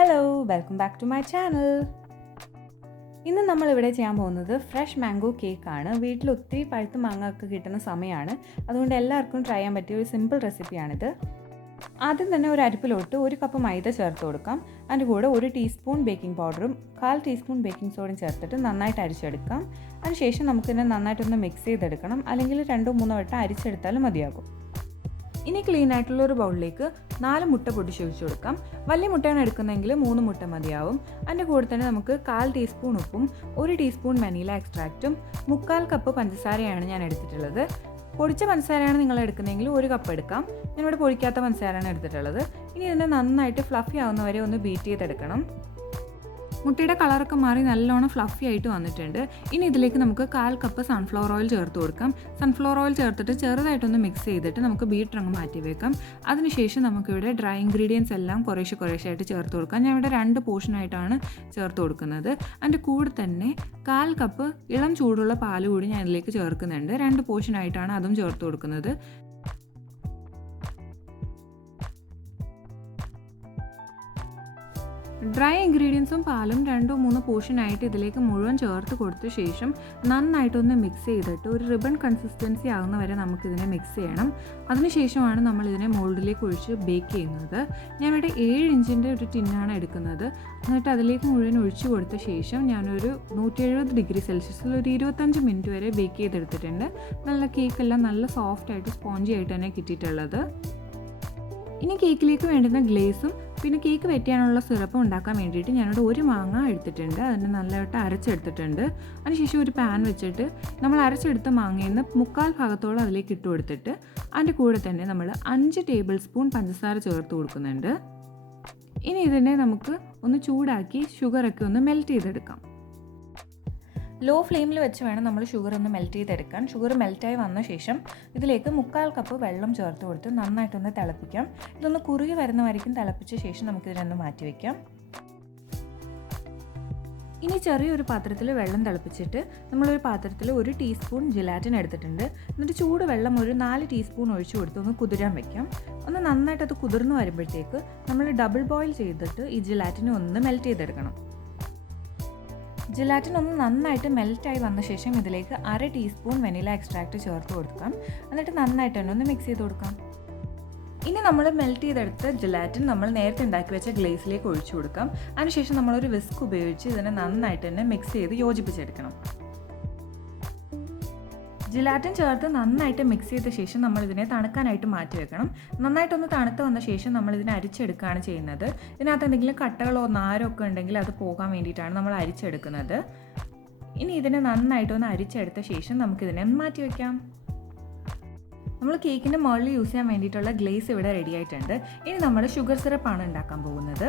Hello, welcome back to my channel. ഇന്ന് നമ്മളിവിടെ ചെയ്യാൻ പോകുന്നത് ഫ്രഷ് മാംഗോ കേക്കാണ്. വീട്ടിൽ ഒത്തിരി പഴുത്ത മാങ്ങ ഒക്കെ കിട്ടുന്ന സമയമാണ്. അതുകൊണ്ട് എല്ലാവർക്കും ട്രൈ ചെയ്യാൻ പറ്റിയ ഒരു സിമ്പിൾ റെസിപ്പിയാണിത്. ആദ്യം തന്നെ ഒരു അരിപ്പിലോട്ട് 1 കപ്പ് മൈദ ചേർത്ത് കൊടുക്കാം. അതിൻ്റെ കൂടെ 1 ടീസ്പൂൺ ബേക്കിംഗ് പൗഡറും 1/4 ടീസ്പൂൺ ബേക്കിംഗ് സോഡയും ചേർത്തിട്ട് നന്നായിട്ട് അരിച്ചെടുക്കാം. അതിനുശേഷം നമുക്കിതിനെ നന്നായിട്ടൊന്ന് മിക്സ് ചെയ്തെടുക്കണം. അല്ലെങ്കിൽ 2-3 വട്ടം അരിച്ചെടുത്താലും മതിയാകും. ഇനി ക്ലീൻ ആയിട്ടുള്ള ഒരു ബൗളിലേക്ക് 4 മുട്ട പൊടിച്ച് ഒഴിച്ചു കൊടുക്കാം. വലിയ മുട്ടയാണ് എടുക്കുന്നതെങ്കിൽ 3 മുട്ട മതിയാവും. അതിൻ്റെ കൂടെ തന്നെ നമുക്ക് 1/4 ടീസ്പൂൺ ഉപ്പും 1 ടീസ്പൂൺ വനില എക്സ്ട്രാക്റ്റും 3/4 കപ്പ് പഞ്ചസാരയാണ് ഞാൻ എടുത്തിട്ടുള്ളത്. പൊടിച്ച പഞ്ചസാരയാണ് നിങ്ങൾ എടുക്കുന്നതെങ്കിൽ 1 കപ്പ് എടുക്കാം. ഞാനിവിടെ പൊടിക്കാത്ത പഞ്ചസാരയാണ് എടുത്തിട്ടുള്ളത്. ഇനി ഇതിനെ നന്നായിട്ട് ഫ്ലഫി ആവുന്നവരെ ഒന്ന് ബീറ്റ് ചെയ്തെടുക്കണം. മുട്ടയുടെ കളറൊക്കെ മാറി നല്ലോണം ഫ്ലഫി ആയിട്ട് വന്നിട്ടുണ്ട്. ഇനി ഇതിലേക്ക് നമുക്ക് 1/4 കപ്പ് സൺഫ്ലവർ ഓയിൽ ചേർത്ത് കൊടുക്കാം. സൺഫ്ലവർ ഓയിൽ ചേർത്തിട്ട് ചെറുതായിട്ടൊന്ന് മിക്സ് ചെയ്തിട്ട് നമുക്ക് ബീറ്റർ അങ്ങ് മാറ്റി വെക്കാം. അതിനുശേഷം നമുക്കിവിടെ ഡ്രൈ ഇൻഗ്രീഡിയൻസ് എല്ലാം കുറേശ്ശായിട്ട് ചേർത്ത് കൊടുക്കാം. ഞാൻ ഇവിടെ 2 പോർഷനായിട്ടാണ് ചേർത്ത് കൊടുക്കുന്നത്. അതിൻ്റെ കൂടെ തന്നെ 1/4 കപ്പ് ഇളം ചൂടുള്ള പാൽ കൂടി ഞാൻ ഇതിലേക്ക് ചേർക്കുന്നുണ്ട്. 2 പോർഷനായിട്ടാണ് അതും ചേർത്ത് കൊടുക്കുന്നത്. ഡ്രൈ ഇൻഗ്രീഡിയൻസും പാലും 2-3 പോർഷനായിട്ട് ഇതിലേക്ക് മുഴുവൻ ചേർത്ത് കൊടുത്ത ശേഷം നന്നായിട്ടൊന്ന് മിക്സ് ചെയ്തിട്ട് ഒരു റിബൺ കൺസിസ്റ്റൻസി ആകുന്ന വരെ നമുക്കിതിനെ മിക്സ് ചെയ്യണം. അതിനുശേഷമാണ് നമ്മളിതിനെ മോൾഡിലേക്ക് ഒഴിച്ച് ബേക്ക് ചെയ്യുന്നത്. ഞാനിവിടെ 7 ഇഞ്ചിൻ്റെ ഒരു ടിന്നാണ് എടുക്കുന്നത്. എന്നിട്ട് അതിലേക്ക് മുഴുവൻ ഒഴിച്ചു കൊടുത്ത ശേഷം ഞാനൊരു 170 ഡിഗ്രി സെൽഷ്യസിൽ ഒരു 25 മിനിറ്റ് വരെ ബേക്ക് ചെയ്തെടുത്തിട്ടുണ്ട്. നല്ല കേക്കെല്ലാം നല്ല സോഫ്റ്റായിട്ട് സ്പോഞ്ചി ആയിട്ട് തന്നെ കിട്ടിയിട്ടുള്ളത്. ഇനി കേക്കിലേക്ക് വേണ്ടുന്ന ഗ്ലേസും പിന്നെ കേക്ക് വെറ്റാനുള്ള സിറപ്പും ഉണ്ടാക്കാൻ വേണ്ടിയിട്ട് ഞാനിവിടെ 1 മാങ്ങ എടുത്തിട്ടുണ്ട്. അതിന് നല്ലതായിട്ട് അരച്ചെടുത്തിട്ടുണ്ട്. അതിനുശേഷം ഒരു പാൻ വെച്ചിട്ട് നമ്മൾ അരച്ചെടുത്ത മാങ്ങയിൽ നിന്ന് 3/4 ഭാഗത്തോളം അതിലേക്ക് ഇട്ട് കൊടുത്തിട്ട് അതിൻ്റെ കൂടെ തന്നെ നമ്മൾ 5 ടേബിൾ സ്പൂൺ പഞ്ചസാര ചേർത്ത് കൊടുക്കുന്നുണ്ട്. ഇനി ഇതിനെ നമുക്ക് ഒന്ന് ചൂടാക്കി ഷുഗറൊക്കെ ഒന്ന് മെൽറ്റ് ചെയ്തെടുക്കാം. ലോ ഫ്ലെയിമിൽ വെച്ച് വേണം നമ്മൾ ഷുഗർ ഒന്ന് മെൽറ്റ് ചെയ്തെടുക്കാൻ. ഷുഗർ മെൽറ്റായി വന്ന ശേഷം ഇതിലേക്ക് 3/4 കപ്പ് വെള്ളം ചേർത്ത് കൊടുത്ത് നന്നായിട്ടൊന്ന് തിളപ്പിക്കാം. ഇതൊന്ന് കുറുകി വരുന്ന വരയ്ക്കും തിളപ്പിച്ച ശേഷം നമുക്കിതിനൊന്ന് മാറ്റി വയ്ക്കാം. ഇനി ചെറിയൊരു പാത്രത്തിൽ വെള്ളം തിളപ്പിച്ചിട്ട് നമ്മളൊരു പാത്രത്തിൽ 1 ടീസ്പൂൺ ജെലാറ്റിൻ എടുത്തിട്ടുണ്ട്. എന്നിട്ട് ചൂട് വെള്ളം ഒരു 4 ടീസ്പൂൺ ഒഴിച്ചു കൊടുത്ത് ഒന്ന് കുതിരാൻ വയ്ക്കാം. ഒന്ന് നന്നായിട്ട് അത് കുതിർന്ന് വരുമ്പോഴത്തേക്ക് നമ്മൾ ഡബിൾ ബോയിൽ ചെയ്തിട്ട് ഈ ജെലാറ്റിനെ ഒന്ന് മെൽറ്റ് ചെയ്തെടുക്കണം. ജെലാറ്റിൻ ഒന്ന് നന്നായിട്ട് മെൽറ്റായി വന്ന ശേഷം ഇതിലേക്ക് 1/2 ടീസ്പൂൺ വനില എക്സ്ട്രാക്റ്റ് ചേർത്ത് കൊടുക്കാം. എന്നിട്ട് നന്നായിട്ട് തന്നെ ഒന്ന് മിക്സ് ചെയ്ത് കൊടുക്കാം. ഇനി നമ്മൾ മെൽറ്റ് ചെയ്തെടുത്ത ജെലാറ്റിൻ നമ്മൾ നേരത്തെ ഉണ്ടാക്കി വെച്ച ഗ്ലേസിലേക്ക് ഒഴിച്ചു കൊടുക്കാം. അതിനുശേഷം നമ്മളൊരു വിസ്ക് ഉപയോഗിച്ച് ഇതിനെ നന്നായിട്ട് തന്നെ മിക്സ് ചെയ്ത് യോജിപ്പിച്ചെടുക്കണം. ജെലാറ്റിൻ ചേർത്ത് നന്നായിട്ട് മിക്സ് ചെയ്ത ശേഷം നമ്മളിതിനെ തണുക്കാനായിട്ട് മാറ്റി വെക്കണം. നന്നായിട്ടൊന്ന് തണുത്ത് വന്ന ശേഷം നമ്മളിതിനെ അരിച്ചെടുക്കുകയാണ് ചെയ്യുന്നത്. ഇതിനകത്ത് എന്തെങ്കിലും കട്ടകളോ നാരോ ഒക്കെ ഉണ്ടെങ്കിൽ അത് പോകാൻ വേണ്ടിയിട്ടാണ് നമ്മൾ അരിച്ചെടുക്കുന്നത്. ഇനി ഇതിനെ നന്നായിട്ടൊന്ന് അരിച്ചെടുത്ത ശേഷം നമുക്കിതിനെ മാറ്റി വയ്ക്കാം. നമ്മൾ കേക്കിൻ്റെ മുകളിൽ യൂസ് ചെയ്യാൻ വേണ്ടിയിട്ടുള്ള ഗ്ലേസ് ഇവിടെ റെഡി ആയിട്ടുണ്ട്. ഇനി നമ്മൾ ഷുഗർ സിറപ്പാണ് ഉണ്ടാക്കാൻ പോകുന്നത്.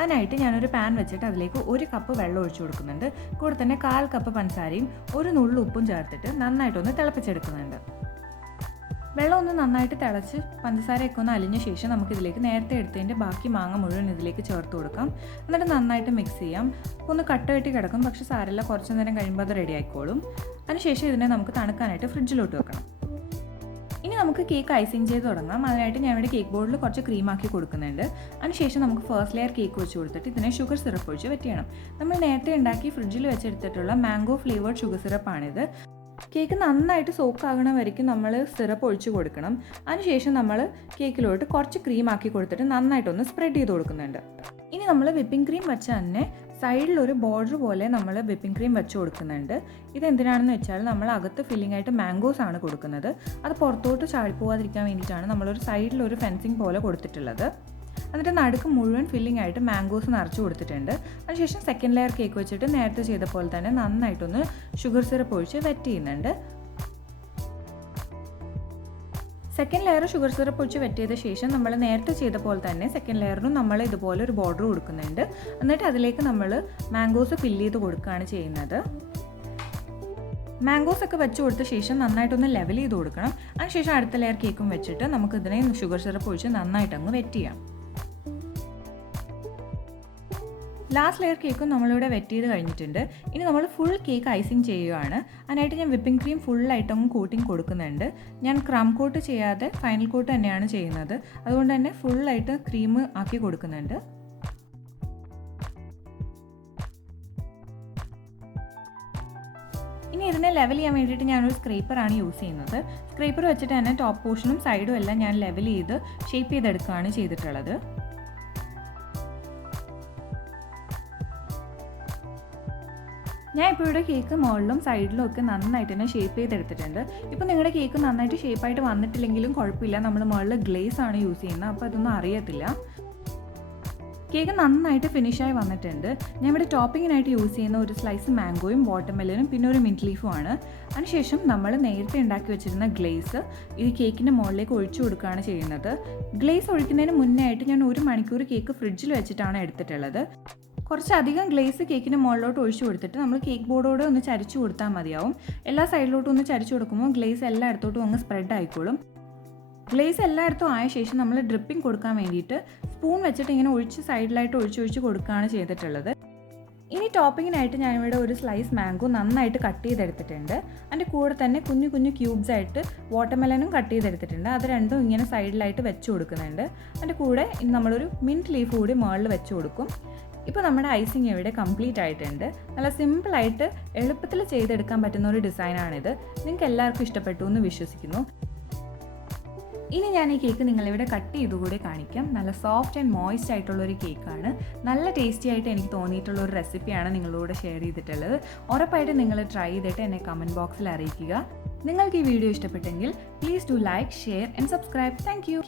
അതിനായിട്ട് ഞാനൊരു പാൻ വെച്ചിട്ട് അതിലേക്ക് 1 കപ്പ് വെള്ളം ഒഴിച്ചു കൊടുക്കുന്നുണ്ട്. കൂടെ തന്നെ 1/4 കപ്പ് പഞ്ചസാരയും 1 നുള്ളു ഉപ്പും ചേർത്തിട്ട് നന്നായിട്ടൊന്ന് തിളപ്പിച്ചെടുക്കുന്നുണ്ട്. വെള്ളം ഒന്ന് നന്നായിട്ട് തിളച്ച് പഞ്ചസാരയൊക്കെ ഒന്ന് അലിഞ്ഞ ശേഷം നമുക്കിതിലേക്ക് നേരത്തെ എടുത്തതിൻ്റെ ബാക്കി മാങ്ങ മുഴുവൻ ഇതിലേക്ക് ചേർത്ത് കൊടുക്കാം. എന്നിട്ട് നന്നായിട്ട് മിക്സ് ചെയ്യാം. ഒന്ന് കട്ട കെട്ടി കിടക്കും, പക്ഷേ സാരമില്ല, കുറച്ച് നേരം കഴിയുമ്പോൾ അത് റെഡി ആയിക്കോളും. അതിനുശേഷം ഇതിനെ നമുക്ക് തണുക്കാനായിട്ട് ഫ്രിഡ്ജിലോട്ട് വെക്കണം. ഇനി നമുക്ക് കേക്ക് ഐസിങ് ചെയ്ത് തുടങ്ങാം. അതിനായിട്ട് ഞാൻ ഇവിടെ കേക്ക് ബോർഡിൽ കുറച്ച് ക്രീമാക്കി കൊടുക്കുന്നുണ്ട്. അതിനുശേഷം നമുക്ക് ഫസ്റ്റ് ലെയർ കേക്ക് വെച്ച് കൊടുത്തിട്ട് ഇതിനെ ഷുഗർ സിറപ്പ് ഒഴിച്ച് വെറ്റ് ചെയ്യണം. നമ്മൾ നേരത്തെ ഉണ്ടാക്കി ഫ്രിഡ്ജിൽ വെച്ചെടുത്തിട്ടുള്ള മാംഗോ ഫ്ലേവേർഡ് ഷുഗർ സിറപ്പാണിത്. കേക്ക് നന്നായിട്ട് സോക്കാകണ വരയ്ക്കും നമ്മൾ സിറപ്പ് ഒഴിച്ച് കൊടുക്കണം. അതിനുശേഷം നമ്മൾ കേക്കിലോട്ട് കുറച്ച് ക്രീമാക്കി കൊടുത്തിട്ട് നന്നായിട്ടൊന്ന് സ്പ്രെഡ് ചെയ്ത് കൊടുക്കുന്നുണ്ട്. ഇനി നമ്മൾ വിപ്പിംഗ് ക്രീം വെച്ച് തന്നെ സൈഡിലൊരു ബോർഡർ പോലെ നമ്മൾ വിപ്പിംഗ് ക്രീം വെച്ച് കൊടുക്കുന്നുണ്ട്. ഇതെന്തിനാണെന്ന് വെച്ചാൽ നമ്മൾ അകത്ത് ഫില്ലിംഗ് ആയിട്ട് മാംഗോസ് ആണ് കൊടുക്കുന്നത്. അത് പുറത്തോട്ട് ചാടിപ്പോവാതിരിക്കാൻ വേണ്ടിയിട്ടാണ് നമ്മളൊരു സൈഡിലൊരു ഫെൻസിങ് പോലെ കൊടുത്തിട്ടുള്ളത്. എന്നിട്ട് നടുക്ക് മുഴുവൻ ഫില്ലിംഗ് ആയിട്ട് മാംഗോസ് നിറച്ച് കൊടുത്തിട്ടുണ്ട്. അതിനുശേഷം സെക്കൻഡ് ലെയർ കേക്ക് വെച്ചിട്ട് നേരത്തെ ചെയ്ത പോലെ തന്നെ നന്നായിട്ടൊന്ന് ഷുഗർ സിറപ്പ് ഒഴിച്ച് വെറ്റ് ചെയ്യുന്നുണ്ട്. സെക്കൻഡ് ലെയർ ഷുഗർ സിറപ്പ് ഒഴിച്ച് വെറ്റ് ചെയ്ത ശേഷം നമ്മൾ നേരത്തെ ചെയ്ത പോലെ തന്നെ സെക്കൻഡ് ലെയറിനും നമ്മൾ ഇതുപോലെ ഒരു ബോർഡർ കൊടുക്കുന്നുണ്ട്. എന്നിട്ട് അതിലേക്ക് നമ്മൾ മാംഗോസ് ഫില്ല് ചെയ്ത് കൊടുക്കുകയാണ് ചെയ്യുന്നത്. മാംഗോസ് ഒക്കെ വെച്ച് കൊടുത്ത ശേഷം നന്നായിട്ടൊന്ന് ലെവൽ ചെയ്ത് കൊടുക്കണം. അതിനുശേഷം അടുത്ത ലെയർ കേക്കും വെച്ചിട്ട് നമുക്കിതിനെ ഷുഗർ സിറപ്പ് ഒഴിച്ച് നന്നായിട്ടങ്ങ് വെറ്റ് ചെയ്യാം. ലാസ്റ്റ് ലെയർ കേക്കും നമ്മളിവിടെ വെറ്റ് ചെയ്ത് കഴിഞ്ഞിട്ടുണ്ട്. ഇനി നമ്മൾ ഫുൾ കേക്ക് ഐസിങ് ചെയ്യുകയാണ്. അതിനായിട്ട് ഞാൻ വിപ്പിംഗ് ക്രീം ഫുള്ളായിട്ടങ്ങ് കോട്ടിങ് കൊടുക്കുന്നുണ്ട്. ഞാൻ ക്രം കോട്ട് ചെയ്യാതെ ഫൈനൽ കോട്ട് തന്നെയാണ് ചെയ്യുന്നത്. അതുകൊണ്ട് തന്നെ ഫുള്ളായിട്ട് ക്രീം ആക്കി കൊടുക്കുന്നുണ്ട്. ഇനി ഇതിനെ ലെവൽ ചെയ്യാൻ വേണ്ടിയിട്ട് ഞാനൊരു സ്ക്രേപ്പറാണ് യൂസ് ചെയ്യുന്നത്. സ്ക്രേപ്പർ വെച്ചിട്ട് തന്നെ ടോപ്പ് പോർഷനും സൈഡും എല്ലാം ഞാൻ ലെവൽ ചെയ്ത് ഷേപ്പ് ചെയ്തെടുക്കുകയാണ് ചെയ്തിട്ടുള്ളത്. ഞാൻ ഇപ്പോൾ ഇവിടെ കേക്ക് മുകളിലും സൈഡിലും ഒക്കെ നന്നായിട്ട് തന്നെ ഷേപ്പ് ചെയ്തെടുത്തിട്ടുണ്ട്. ഇപ്പോൾ നിങ്ങളുടെ കേക്ക് നന്നായിട്ട് ഷേപ്പായിട്ട് വന്നിട്ടില്ലെങ്കിലും കുഴപ്പമില്ല, നമ്മൾ മുകളിൽ ഗ്ലേസ് ആണ് യൂസ് ചെയ്യുന്നത്, അപ്പോൾ അതൊന്നും അറിയത്തില്ല. കേക്ക് നന്നായിട്ട് ഫിനിഷായി വന്നിട്ടുണ്ട്. ഞാൻ ഇവിടെ ടോപ്പിങ്ങിനായിട്ട് യൂസ് ചെയ്യുന്ന ഒരു സ്ലൈസ് മാംഗോയും വാട്ടർമെലനും പിന്നെ ഒരു മിൻറ്റ് ലീഫുമാണ്. അതിനുശേഷം നമ്മൾ നേരത്തെ ഉണ്ടാക്കി വെച്ചിരുന്ന ഗ്ലേസ് ഈ കേക്കിൻ്റെ മുകളിലേക്ക് ഒഴിച്ചു കൊടുക്കുകയാണ് ചെയ്യുന്നത്. ഗ്ലേസ് ഒഴിക്കുന്നതിന് മുന്നേ ആയിട്ട് ഞാൻ 1 മണിക്കൂർ കേക്ക് ഫ്രിഡ്ജിൽ വെച്ചിട്ടാണ് എടുത്തിട്ടുള്ളത്. കുറച്ചധികം ഗ്ലേസ് കേക്കിന് മുകളിലോട്ട് ഒഴിച്ചു കൊടുത്തിട്ട് നമ്മൾ കേക്ക് ബോർഡോടെ ഒന്ന് ചരിച്ചു കൊടുത്താൽ മതിയാവും. എല്ലാ സൈഡിലോട്ടും ഒന്ന് ചരിച്ചു കൊടുക്കുമ്പോൾ ഗ്ലേസ് എല്ലായിടത്തോട്ടും അങ്ങ് സ്പ്രെഡ് ആയിക്കോളും. ഗ്ലേസ് എല്ലായിടത്തും ആയ ശേഷം നമ്മൾ ഡ്രിപ്പിംഗ് കൊടുക്കാൻ വേണ്ടിയിട്ട് സ്പൂൺ വെച്ചിട്ട് ഇങ്ങനെ സൈഡിലായിട്ട് ഒഴിച്ച് കൊടുക്കുകയാണ് ചെയ്തിട്ടുള്ളത്. ഇനി ടോപ്പിങ്ങിനായിട്ട് ഞാനിവിടെ ഒരു സ്ലൈസ് മാംഗോ നന്നായിട്ട് കട്ട് ചെയ്തെടുത്തിട്ടുണ്ട്. അതിൻ്റെ കൂടെ തന്നെ കുഞ്ഞു കുഞ്ഞു ക്യൂബ്സ് ആയിട്ട് വാട്ടർമെലനും കട്ട് ചെയ്തെടുത്തിട്ടുണ്ട്. അത് രണ്ടും ഇങ്ങനെ സൈഡിലായിട്ട് വെച്ച് കൊടുക്കുന്നുണ്ട്. അതിൻ്റെ കൂടെ നമ്മളൊരു മിൻറ്റ് ലീഫ് കൂടി മുകളിൽ വെച്ച് കൊടുക്കും. ഇപ്പോൾ നമ്മുടെ ഐസിങ് ഇവിടെ കംപ്ലീറ്റ് ആയിട്ടുണ്ട്. നല്ല സിമ്പിളായിട്ട് എളുപ്പത്തിൽ ചെയ്തെടുക്കാൻ പറ്റുന്ന ഒരു ഡിസൈനാണിത്. നിങ്ങൾക്ക് എല്ലാവർക്കും ഇഷ്ടപ്പെട്ടു എന്ന് വിശ്വസിക്കുന്നു. ഇനി ഞാൻ ഈ കേക്ക് നിങ്ങളിവിടെ കട്ട് ചെയ്തുകൂടെ കാണിക്കാം. നല്ല സോഫ്റ്റ് ആൻഡ് മോയ്സ്റ്റ് ആയിട്ടുള്ളൊരു കേക്കാണ്. നല്ല ടേസ്റ്റി ആയിട്ട് എനിക്ക് തോന്നിയിട്ടുള്ള ഒരു റെസിപ്പിയാണ് നിങ്ങളോട് ഷെയർ ചെയ്തിട്ടുള്ളത്. ഉറപ്പായിട്ട് നിങ്ങൾ ട്രൈ ചെയ്തിട്ട് എന്നെ കമൻറ്റ് ബോക്സിൽ അറിയിക്കുക. നിങ്ങൾക്ക് ഈ വീഡിയോ ഇഷ്ടപ്പെട്ടെങ്കിൽ please do like, share and subscribe. Thank you.